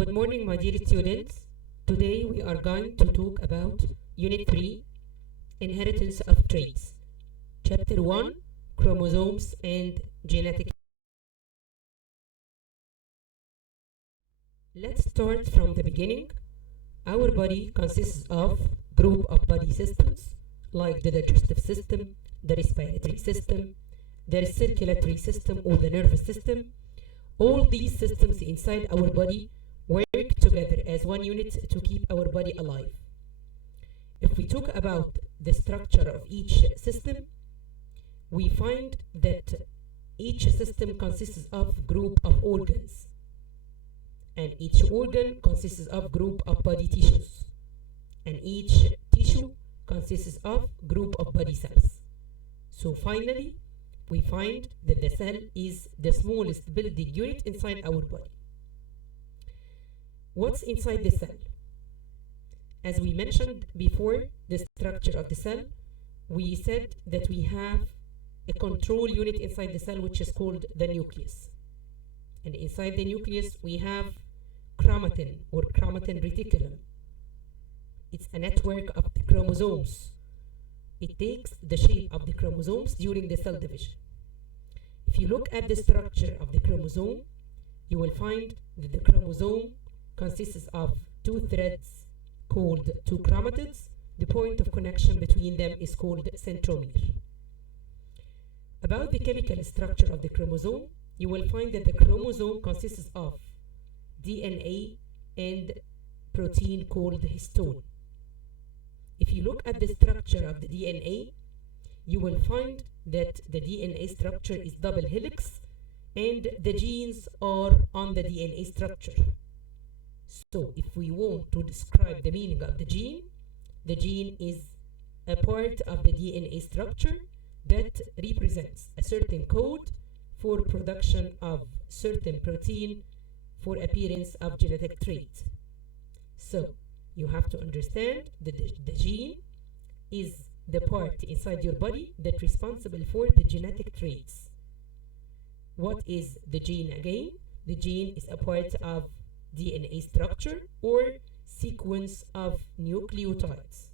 Good morning, my dear students. Today we are going to talk about Unit 3, Inheritance of Traits. Chapter 1, Chromosomes and Genetic. Let's start from the beginning. Our body consists of group of body systems like the digestive system, the respiratory system, the circulatory system or the nervous system. All these systems inside our body work together as one unit to keep our body alive. If we talk about the structure of each system, we find that each system consists of group of organs, and each organ consists of group of body tissues, and each tissue consists of group of body cells. So finally, we find that the cell is the smallest building unit inside our body. What's inside the cell? As we mentioned before, the structure of the cell, we said that we have a control unit inside the cell which is called the nucleus. And inside the nucleus we have chromatin or chromatin reticulum. It's a network of the chromosomes. It takes the shape of the chromosomes during the cell division. If you look at the structure of the chromosome, you will find that the chromosome consists of two threads called two chromatids. The point of connection between them is called centromere. About the chemical structure of the chromosome, you will find that the chromosome consists of DNA and protein called histone. If you look at the structure of the DNA, you will find that the DNA structure is double helix and the genes are on the DNA structure. So if we want to describe the meaning of the gene is a part of the DNA structure that represents a certain code for production of certain protein for appearance of genetic trait. So you have to understand that the gene is the part inside your body that's responsible for the genetic traits. What is the gene again? The gene is a part of DNA structure or sequence of nucleotides.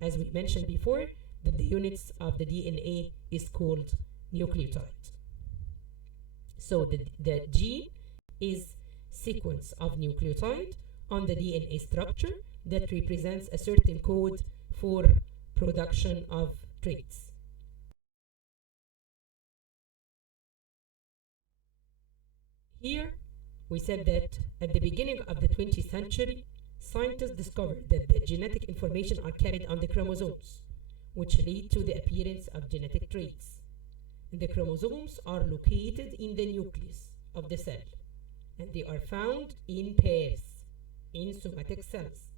As we mentioned before, that the units of the DNA is called nucleotide. So the gene is sequence of nucleotide on the DNA structure that represents a certain code for production of traits. Here we said that at the beginning of the 20th century, scientists discovered that the genetic information are carried on the chromosomes, which lead to the appearance of genetic traits. And the chromosomes are located in the nucleus of the cell, and they are found in pairs in somatic cells.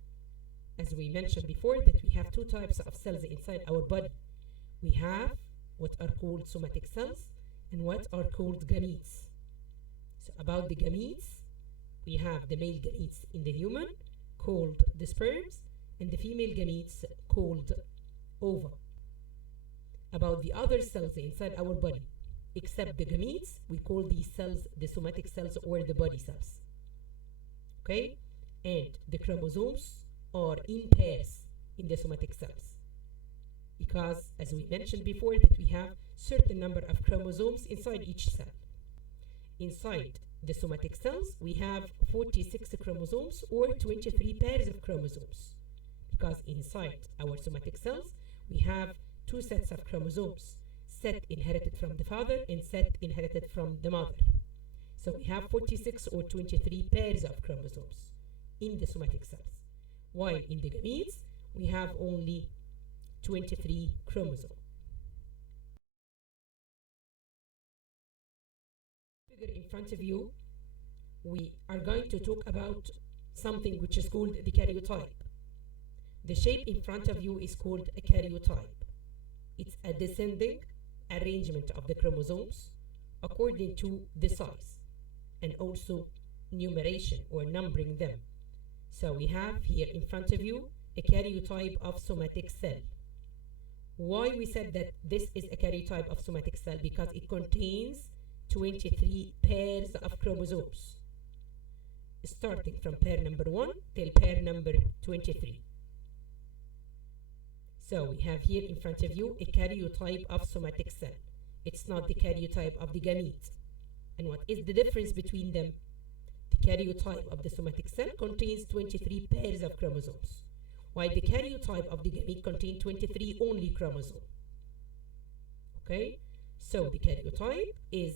As we mentioned before, that we have two types of cells inside our body. We have what are called somatic cells and what are called gametes. So about the gametes, we have the male gametes in the human called the sperms and the female gametes called ova. About the other cells inside our body, except the gametes, we call these cells the somatic cells or the body cells. Okay? And the chromosomes are in pairs in the somatic cells, because as we mentioned before that we have certain number of chromosomes inside each cell. Inside the somatic cells we have 46 chromosomes or 23 pairs of chromosomes, because inside our somatic cells we have two sets of chromosomes, set inherited from the father and set inherited from the mother. So we have 46 or 23 pairs of chromosomes in the somatic cells, while in the gametes we have only 23 chromosomes. In front of you, we are going to talk about something which is called the karyotype. The shape in front of you is called a karyotype. It's a descending arrangement of the chromosomes according to the size and also numeration or numbering them. So we have here in front of you a karyotype of somatic cell. Why we said that this is a karyotype of somatic cell? Because it contains 23 pairs of chromosomes. starting from pair number 1 till pair number 23. So we have here in front of you a karyotype of somatic cell. It's not the karyotype of the gamete. And what is the difference between them? The karyotype of the somatic cell contains 23 pairs of chromosomes, while the karyotype of the gamete contains 23 only chromosomes. Okay? So the karyotype is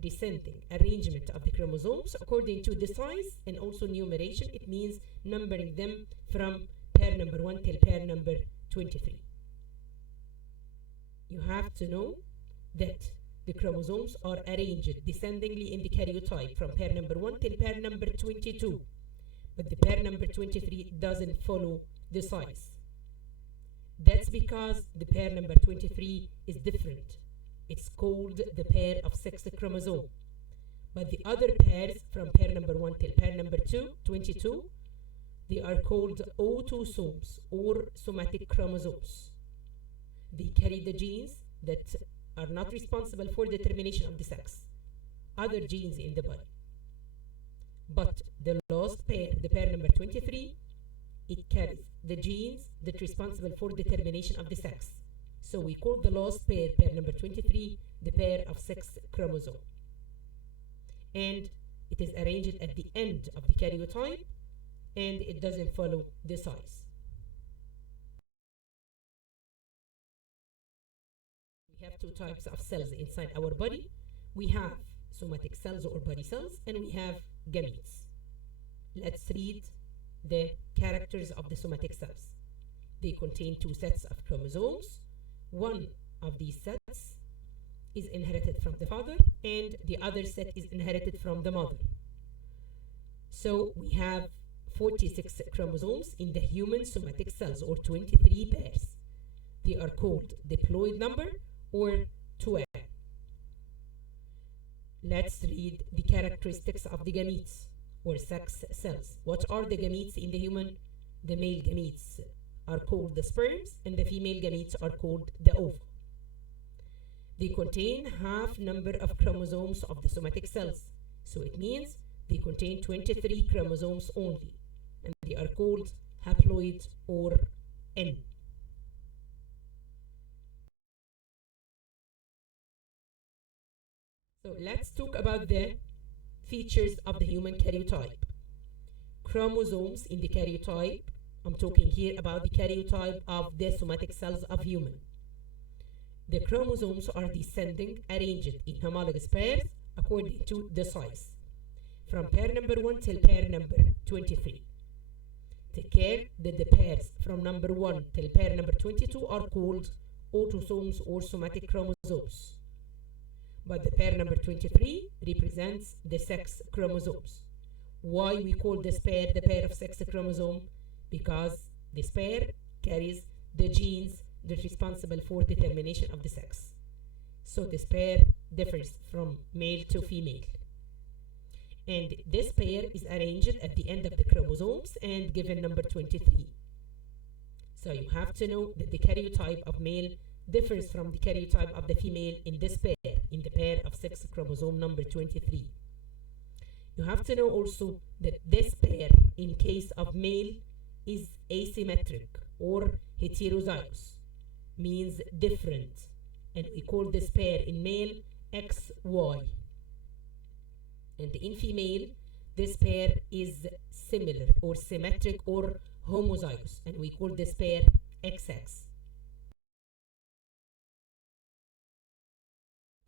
descending arrangement of the chromosomes according to the size and also numeration. It means numbering them from pair number 1 till pair number 23. You have to know that the chromosomes are arranged descendingly in the karyotype from pair number 1 till pair number 22. But the pair number 23 doesn't follow the size. That's because the pair number 23 is different. It's called the pair of sex chromosome. But the other pairs from pair number 1 till pair number 22, they are called autosomes or somatic chromosomes. They carry the genes that are not responsible for determination of the sex, other genes in the body. But the last pair, the pair number 23, it carries the genes that are responsible for determination of the sex. So we call the last pair, pair number 23, the pair of sex chromosome. And it is arranged at the end of the karyotype, and it doesn't follow the size. We have two types of cells inside our body. We have somatic cells or body cells, and we have gametes. Let's read the characters of the somatic cells. They contain two sets of chromosomes. One of these sets is inherited from the father, and the other set is inherited from the mother. So we have 46 chromosomes in the human somatic cells, or 23 pairs. They are called diploid number or 12. Let's read the characteristics of the gametes or sex cells. What are the gametes in the human? The male gametes are called the sperms, and the female gametes are called the ova. They contain half number of chromosomes of the somatic cells. So it means they contain 23 chromosomes only, and they are called haploid or N. So let's talk about the features of the human karyotype. Chromosomes in the karyotype, I'm talking here about the karyotype of the somatic cells of human. The chromosomes are descending, arranged in homologous pairs according to the size, from pair number 1 till pair number 23. Take care that the pairs from number 1 till pair number 22 are called autosomes or somatic chromosomes. But the pair number 23 represents the sex chromosomes. Why we call this pair the pair of sex chromosome? Because this pair carries the genes that are responsible for determination of the sex. So this pair differs from male to female. And this pair is arranged at the end of the chromosomes and given number 23. So you have to know that the karyotype of male differs from the karyotype of the female in this pair, in the pair of sex chromosome number 23. You have to know also that this pair, in case of male, is asymmetric or heterozygous, means different, and we call this pair in male XY. And in female, this pair is similar or symmetric or homozygous, and we call this pair XX.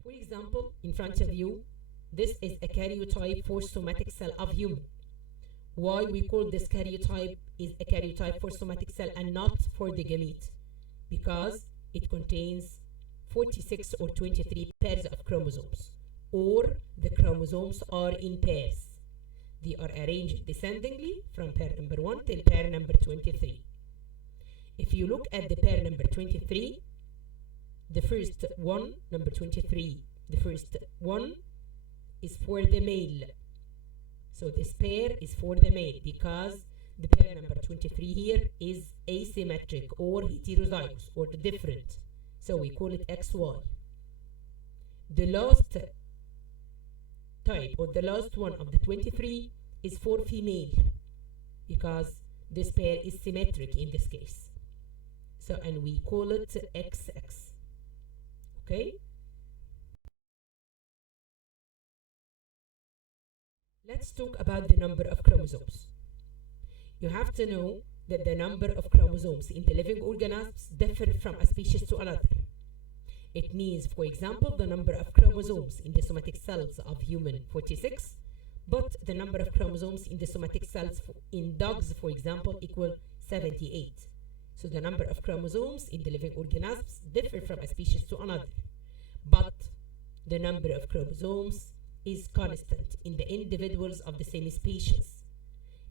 For example, in front of you, this is a karyotype for somatic cell of human. Why we call this karyotype is a karyotype for somatic cell and not for the gamete? Because it contains 46 or 23 pairs of chromosomes, or the chromosomes are in pairs. They are arranged descendingly from pair number 1 till pair number 23. If you look at the pair number 23, the first one, number 23, the first one is for the male. So this pair is for the male because the pair number 23 here is asymmetric or heterozygous or different. So we call it XY. The last type or the last one of the 23 is for female because this pair is symmetric in this case. So, and we call it XX. Okay? Let's talk about the number of chromosomes. You have to know that the number of chromosomes in the living organisms differ from a species to another. It means, for example, the number of chromosomes in the somatic cells of human 46, but the number of chromosomes in the somatic cells in dogs, for example, equal 78. So the number of chromosomes in the living organisms differ from a species to another, but the number of chromosomes is constant in the individuals of the same species.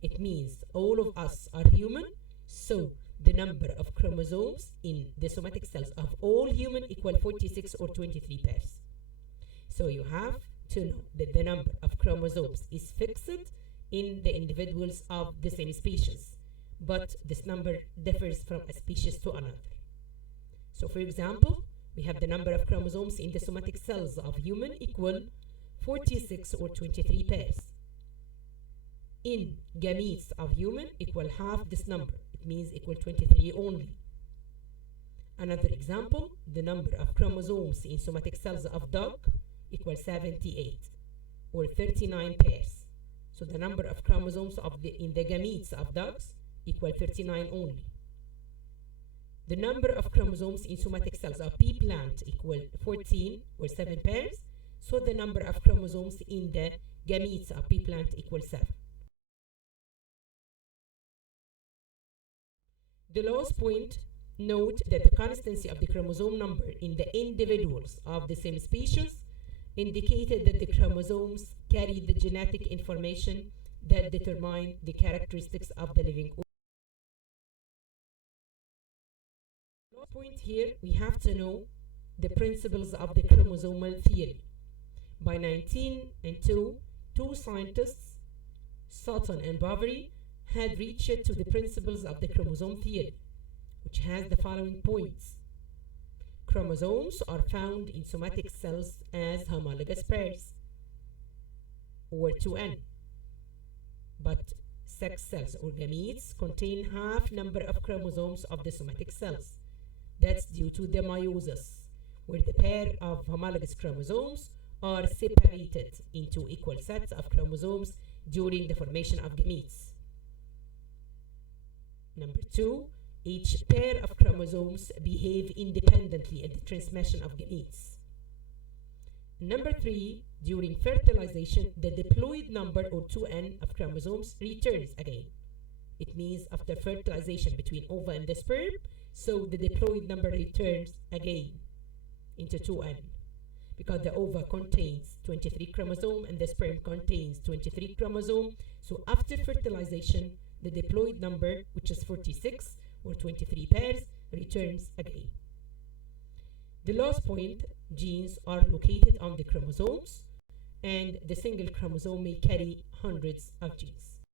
It means all of us are human, so the number of chromosomes in the somatic cells of all human equal 46 or 23 pairs. So you have to know that the number of chromosomes is fixed in the individuals of the same species, but this number differs from a species to another. So for example, we have the number of chromosomes in the somatic cells of human equal 46 or 23 pairs. In gametes of human equal half this number. It means equal 23 only. Another example, the number of chromosomes in somatic cells of dog equal 78 or 39 pairs. So the number of chromosomes in the gametes of dogs equal 39 only. The number of chromosomes in somatic cells of pea plant equal 14 or 7 pairs. So the number of chromosomes in the gametes of pea plant equal 7. The last point, note that the constancy of the chromosome number in the individuals of the same species indicated that the chromosomes carry the genetic information that determine the characteristics of the living organism. Last point here, we have to know the principles of the chromosomal theory. By 1902, two scientists, Sutton and Boveri, had reached to the principles of the chromosome theory, which has the following points. Chromosomes are found in somatic cells as homologous pairs, or 2n. But sex cells or gametes contain half number of chromosomes of the somatic cells. That's due to the meiosis, where the pair of homologous chromosomes are separated into equal sets of chromosomes during the formation of gametes. Number 2, each pair of chromosomes behave independently in the transmission of gametes. Number 3, during fertilization, the diploid number or 2n of chromosomes returns again. It means after fertilization between ova and the sperm, so the diploid number returns again into 2n. Because the ova contains 23 chromosomes and the sperm contains 23 chromosomes, so after fertilization, the diploid number, which is 46 or 23 pairs, returns again. The last point, genes are located on the chromosomes, and the single chromosome may carry hundreds of genes.